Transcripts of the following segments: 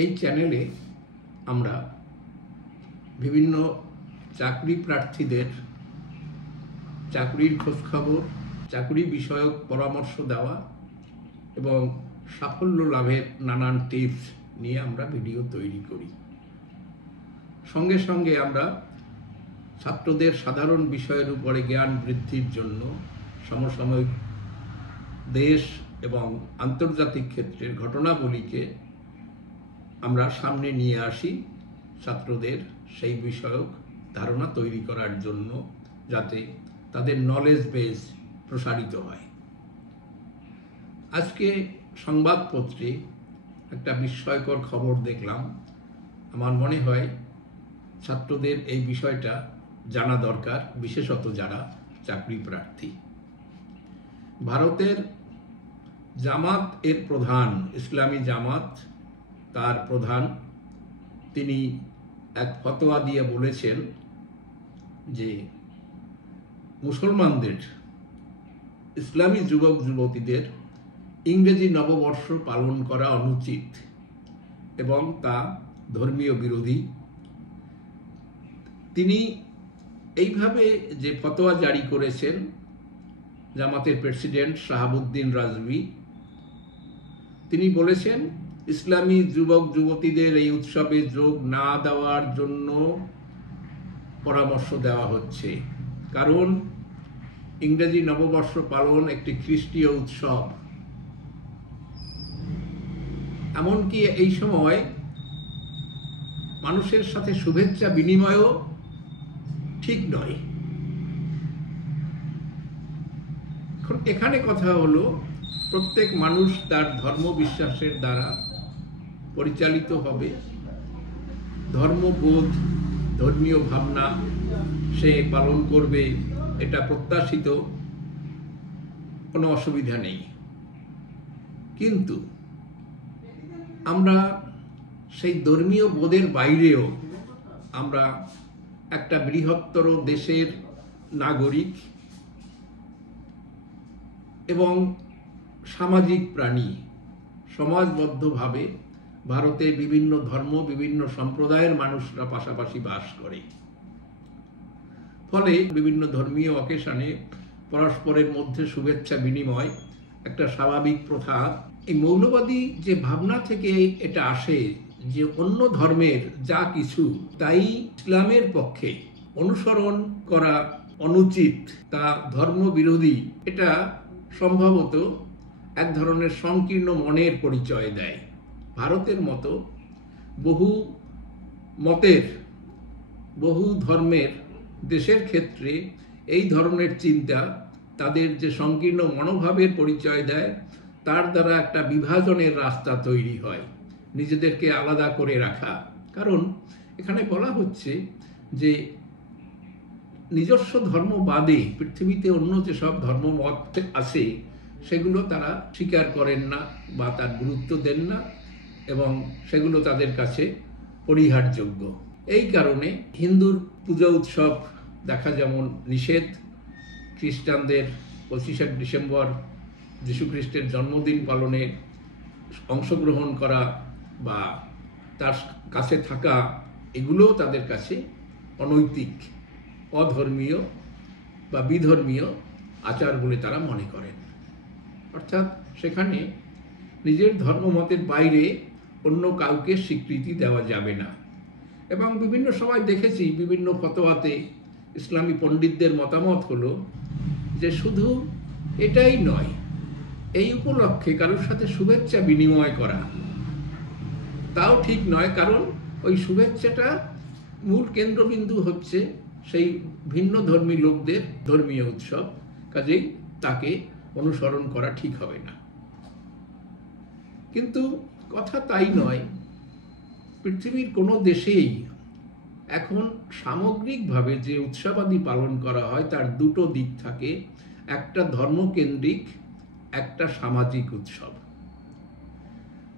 এই চ্যানেলে আমরা বিভিন্ন চাকরি প্রার্থীদের চাকরির খোঁজখবর, চাকরি বিষয়ক পরামর্শ দেওয়া এবং সাফল্য লাভের নানান টিপস নিয়ে আমরা ভিডিও তৈরি করি। সঙ্গে সঙ্গে আমরা ছাত্রদের সাধারণ বিষয়ের উপরে জ্ঞান বৃদ্ধির জন্য সমসাময়িক দেশ এবং আন্তর্জাতিক ক্ষেত্রের ঘটনাবলীকে আমরা সামনে নিয়ে আসি ছাত্রদের সেই বিষয়ক ধারণা তৈরি করার জন্য, যাতে তাদের নলেজ বেস প্রসারিত হয়। আজকে সংবাদপত্রে একটা বিস্ময়কর খবর দেখলাম। আমার মনে হয় ছাত্রদের এই বিষয়টা জানা দরকার, বিশেষত যারা চাকরি প্রার্থী। ভারতের জামাত এর প্রধান, ইসলামী জামাত, তার প্রধান তিনি এক ফতোয়া দিয়ে বলেছেন যে মুসলমানদের, ইসলামী যুবক যুবতীদের ইংরেজি নববর্ষ পালন করা অনুচিত এবং তা ধর্মীয় বিরোধী। তিনি এইভাবে যে ফতোয়া জারি করেছেন, জামাতের প্রেসিডেন্ট শাহাবুদ্দিন রাজভী তিনি বলেছেন ইসলামী যুবক যুবতীদের এই উৎসবে যোগ না দেওয়ার জন্য পরামর্শ দেওয়া হচ্ছে, কারণ ইংরেজি নববর্ষ পালন একটি খ্রিস্টীয় উৎসব। এমনকি এই সময় মানুষের সাথে শুভেচ্ছা বিনিময়ও ঠিক নয়। এখানে কথা হলো, প্রত্যেক মানুষ তার ধর্ম বিশ্বাসের দ্বারা পরিচালিত হবে। ধর্মবোধ, ধর্মীয় ভাবনা সে পালন করবে, এটা প্রত্যাশিত, কোনো অসুবিধা নেই। কিন্তু আমরা সেই ধর্মীয় বোধের বাইরেও আমরা একটা বৃহত্তর দেশের নাগরিক এবং সামাজিক প্রাণী। সমাজবদ্ধভাবে ভারতে বিভিন্ন ধর্ম, বিভিন্ন সম্প্রদায়ের মানুষরা পাশাপাশি বাস করে। ফলে বিভিন্ন ধর্মীয় অকেশনে পরস্পরের মধ্যে শুভেচ্ছা বিনিময় একটা স্বাভাবিক প্রথা। এই মৌলবাদী যে ভাবনা থেকে এটা আসে যে অন্য ধর্মের যা কিছু তাই ইসলামের পক্ষে অনুসরণ করা অনুচিত, তা ধর্ম বিরোধী, এটা সম্ভবত এক ধরনের সংকীর্ণ মনের পরিচয় দেয়। ভারতের মতো বহু মতের, বহু ধর্মের দেশের ক্ষেত্রে এই ধরনের চিন্তা তাদের যে সংকীর্ণ মনোভাবের পরিচয় দেয়, তার দ্বারা একটা বিভাজনের রাস্তা তৈরি হয়, নিজেদেরকে আলাদা করে রাখা। কারণ এখানে বলা হচ্ছে যে নিজস্ব ধর্ম বাদে পৃথিবীতে অন্য যেসব ধর্মমত আছে সেগুলো তারা স্বীকার করেন না বা তার গুরুত্ব দেন না, এবং সেগুলো তাদের কাছে পরিহারযোগ্য। এই কারণে হিন্দুর পূজা উৎসব দেখা যেমন নিষেধ, খ্রিস্টানদের 25শে ডিসেম্বর যীশুখ্রিস্টের জন্মদিন পালনে অংশগ্রহণ করা বা তার কাছে থাকা, এগুলোও তাদের কাছে অনৈতিক, অধর্মীয় বা বিধর্মীয় আচার বলে তারা মনে করেন। অর্থাৎ সেখানে নিজের ধর্মমতের বাইরে অন্য কাউকে স্বীকৃতি দেওয়া যাবে না। এবং বিভিন্ন সময় দেখেছি বিভিন্ন ফতোয়াতে ইসলামী পণ্ডিতদের মতামত হলো যে শুধু এটাই নয়, এই উপলক্ষে কারোর সাথে শুভেচ্ছা বিনিময় করা তাও ঠিক নয়, কারণ ওই শুভেচ্ছাটা মূল কেন্দ্রবিন্দু হচ্ছে সেই ভিন্ন ধর্মী লোকদের ধর্মীয় উৎসব, কাজেই তাকে অনুসরণ করা ঠিক হবে না। কিন্তু কথা তাই নয়, পৃথিবীর কোনো দেশেই এখন সামগ্রিকভাবে যে উৎসবাদি পালন করা হয় তার দুটো দিক থাকে, একটা ধর্মকেন্দ্রিক, একটা সামাজিক উৎসব।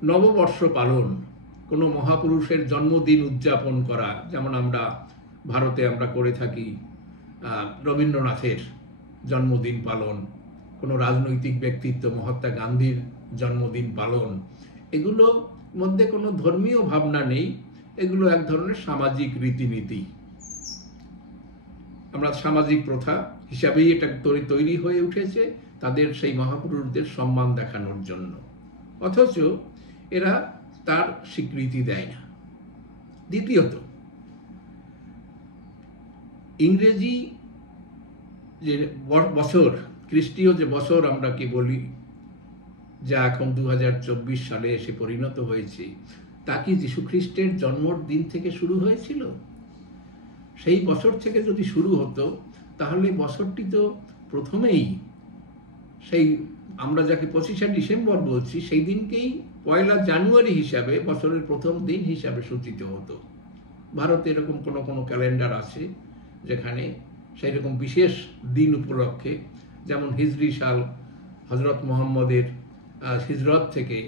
নববর্ষ পালন, কোনো মহাপুরুষের জন্মদিন উদযাপন করা, যেমন আমরা ভারতে আমরা করে থাকি রবীন্দ্রনাথের জন্মদিন পালন, কোনো রাজনৈতিক ব্যক্তিত্ব মহাত্মা গান্ধীর জন্মদিন পালন, এগুলো মধ্যে কোনো ধর্মীয় ভাবনা নেই, এগুলো এক ধরনের সামাজিক রীতিনীতি। আমরা সামাজিক প্রথা হিসাবেই এটা তৈরি হয়ে উঠেছে তাদের সেই মহাপুরুষদের সম্মান দেখানোর জন্য, অথচ এরা তার স্বীকৃতি দেয় না। দ্বিতীয়ত, ইংরেজি যে বছর, খ্রিস্টীয় যে বছর আমরা কি বলি, যা এখন 2024 সালে এসে পরিণত হয়েছে, তা কি যীশুখ্রিস্টের জন্মদিন থেকে শুরু হয়েছিল? সেই বছর থেকে যদি শুরু হতো তাহলে বছরটি তো প্রথমেই সেই আমরা যাকে 25শে ডিসেম্বর বলছি সেই দিনকেই 1 জানুয়ারি হিসাবে বছরের প্রথম দিন হিসাবে সূচিত হতো। ভারতে এরকম কোনো ক্যালেন্ডার আছে যেখানে সেই রকম বিশেষ দিন উপলক্ষে, যেমন হিজরি সাল হজরত মুহাম্মদের হিজরত থেকে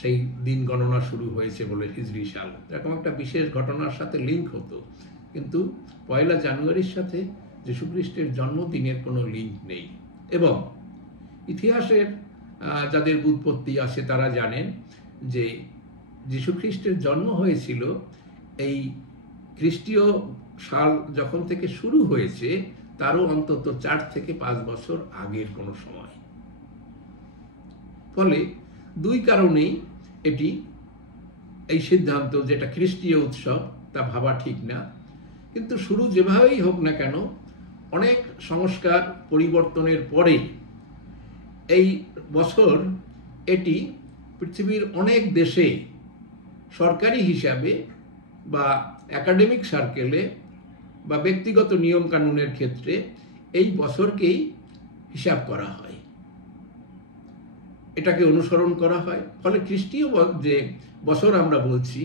সেই দিন গণনা শুরু হয়েছে বলে হিজরি সাল, এরকম একটা বিশেষ ঘটনার সাথে লিঙ্ক হতো। কিন্তু 1 জানুয়ারির সাথে যীশুখ্রিস্টের জন্মদিনের কোনো লিঙ্ক নেই। এবং ইতিহাসের যাদের ব্যুৎপত্তি আছে তারা জানেন যে যীশুখ্রিস্টের জন্ম হয়েছিল এই খ্রিস্টীয় সাল যখন থেকে শুরু হয়েছে তারও অন্তত 4 থেকে 5 বছর আগের কোনো সময়। ফলে দুই কারণেই এই সিদ্ধান্ত যেটা খ্রিস্টীয় উৎসব তা ভাবা ঠিক না। কিন্তু শুরু যেভাবেই হোক না কেন, অনেক সংস্কার পরিবর্তনের পরে এই বছর এটি পৃথিবীর অনেক দেশে সরকারি হিসাবে বা একাডেমিক সার্কেলে বা ব্যক্তিগত নিয়ম কানুনের ক্ষেত্রে এই বছরকেই হিসাব করা হয়, এটাকে অনুসরণ করা হয়। ফলে খ্রিস্টীয় যে বছর আমরা বলছি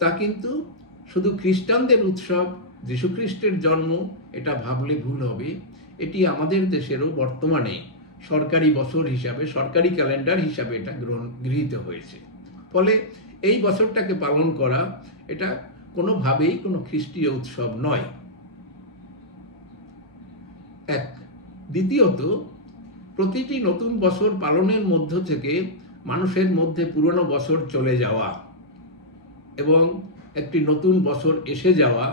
তা কিন্তু শুধু খ্রিস্টানদের উৎসব, যীশুখ্রিস্টের জন্ম, এটা ভাবলে ভুল হবে। এটি আমাদের দেশেরও বর্তমানে সরকারি বছর হিসাবে, সরকারি ক্যালেন্ডার হিসাবে এটা গৃহীত হয়েছে। ফলে এই বছরটাকে পালন করা এটা কোনোভাবেই কোনো খ্রিস্টীয় উৎসব নয়। এক। দ্বিতীয়ত, প্রতিটি নতুন বছর পালনের মধ্য থেকে মানুষের মধ্যে পুরনো বছর চলে যাওয়া এবং একটি নতুন বছর এসে যাওয়া,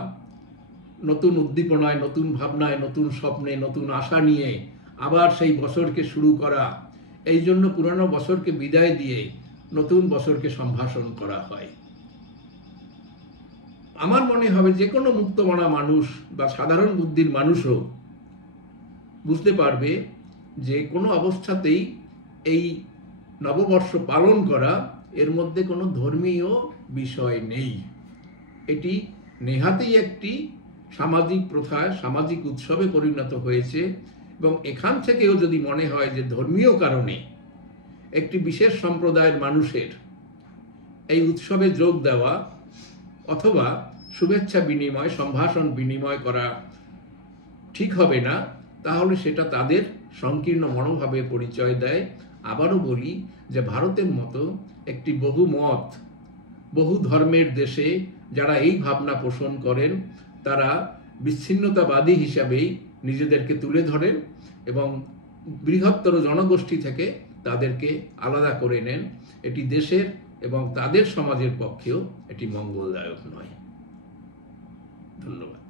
নতুন উদ্দীপনায়, নতুন ভাবনায়, নতুন স্বপ্নে, নতুন আশা নিয়ে আবার সেই বছরকে শুরু করা, এই জন্য পুরনো বছরকে বিদায় দিয়ে নতুন বছরকে সম্ভাষণ করা হয়। আমার মনে হবে যে কোনো মুক্তমনা মানুষ বা সাধারণ বুদ্ধির মানুষও বুঝতে পারবে যে কোনো অবস্থাতেই এই নববর্ষ পালন করা এর মধ্যে কোনো ধর্মীয় বিষয় নেই। এটি নেহাতেই একটি সামাজিক প্রথায়, সামাজিক উৎসবে পরিণত হয়েছে। এবং এখান থেকেও যদি মনে হয় যে ধর্মীয় কারণে একটি বিশেষ সম্প্রদায়ের মানুষের এই উৎসবে যোগ দেওয়া অথবা শুভেচ্ছা বিনিময়, সম্ভাষণ বিনিময় করা ঠিক হবে না, তাহলে সেটা তাদের সংকীর্ণ মনোভাবে পরিচয় দেয়। আবারও বলি যে ভারতের মতো একটি বহুমত, বহু ধর্মের দেশে যারা এই ভাবনা পোষণ করেন তারা বিচ্ছিন্নতাবাদী হিসাবেই নিজেদেরকে তুলে ধরেন এবং বৃহত্তর জনগোষ্ঠী থেকে তাদেরকে আলাদা করে নেন। এটি দেশের এবং তাদের সমাজের পক্ষেও এটি মঙ্গলদায়ক নয়। ধন্যবাদ।